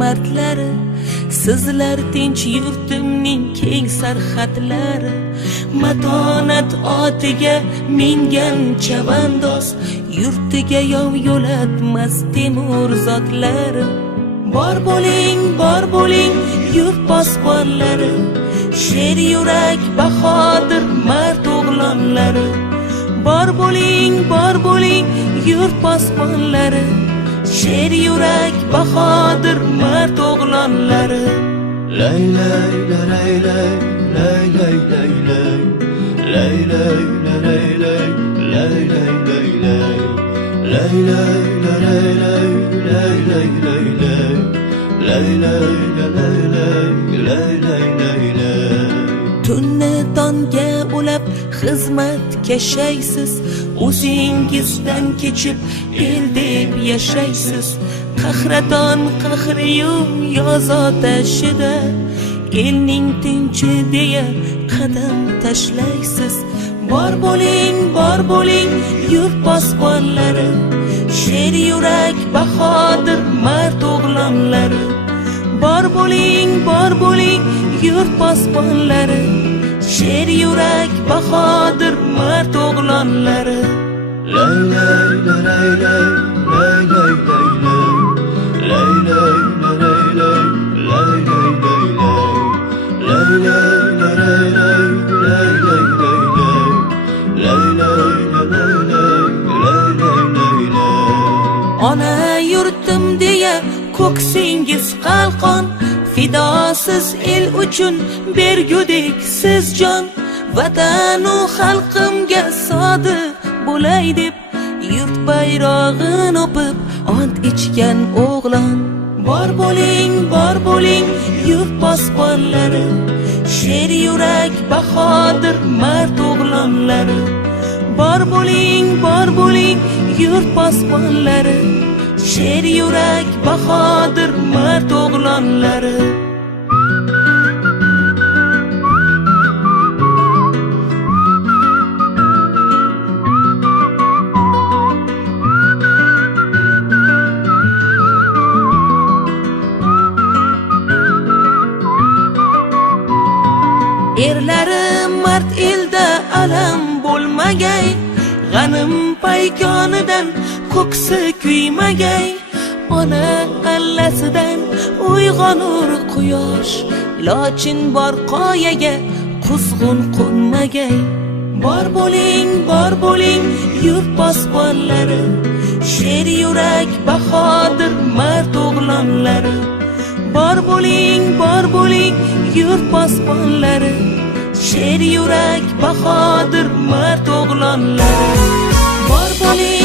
mardlari, sizlar tinch yurtimning keng sarhadlari. Matonat otiga mingan chavandoz, yurtiga yov yo'latmas temur zotlari. Bor bo'ling yurt posbonlari, sher yurak bahodir mard o'g'lonlari. Bor bo'ling yurt posbonlari, sher yurak bahodir mard o'g'lonlari. Lay lay lay lay lay lay lay lay lay lay lay lay lay lay lay lay lay lay. Tunni tonga ulab xizmatga shaysiz, o'zingizdan kechib el deb yashaysiz. Qahraton qahriyu yoz otashida, elning tinchi deya qadam tashlaysiz. Bor bo'ling yurt posbonlari, sher yurak bahodir mard o'g'lonlari. Bor bo'ling yurt posbonlari, sher yurak bahodir mard o'g'lonlari. Lay lay lay lay lay lay lay lay lay lay lay lay lay. Ona yurtim deya ko'ksingiz qalqon, fidosiz el uchun bergudik siz jon. Vatanu xalqimga sodiq bo'lay deb, yurt bayrog'in o'pib ont ichgan o'g'lon. Bor bo'ling yurt posbonlari, sher yurak bahodir mard o'g'lonlari. Bor bo'ling yurt posbonlari, sher yurak bahodir mard o'g'lonlari. Erlari mard elda alam bo'lmagay, g'anim paykonidan ko'ksi kuymagay. Ona allasidan uyg'onur quyosh, lochin bor qoyaga quzg'un qo'nmagay. Bor bo'ling yurt posbonlari, sher yurak bahodir mard o'g'lonlari. Bor bo'ling yurt posbonlari, sher yurak bahodir mard o'g'lonlari. Bor bo'ling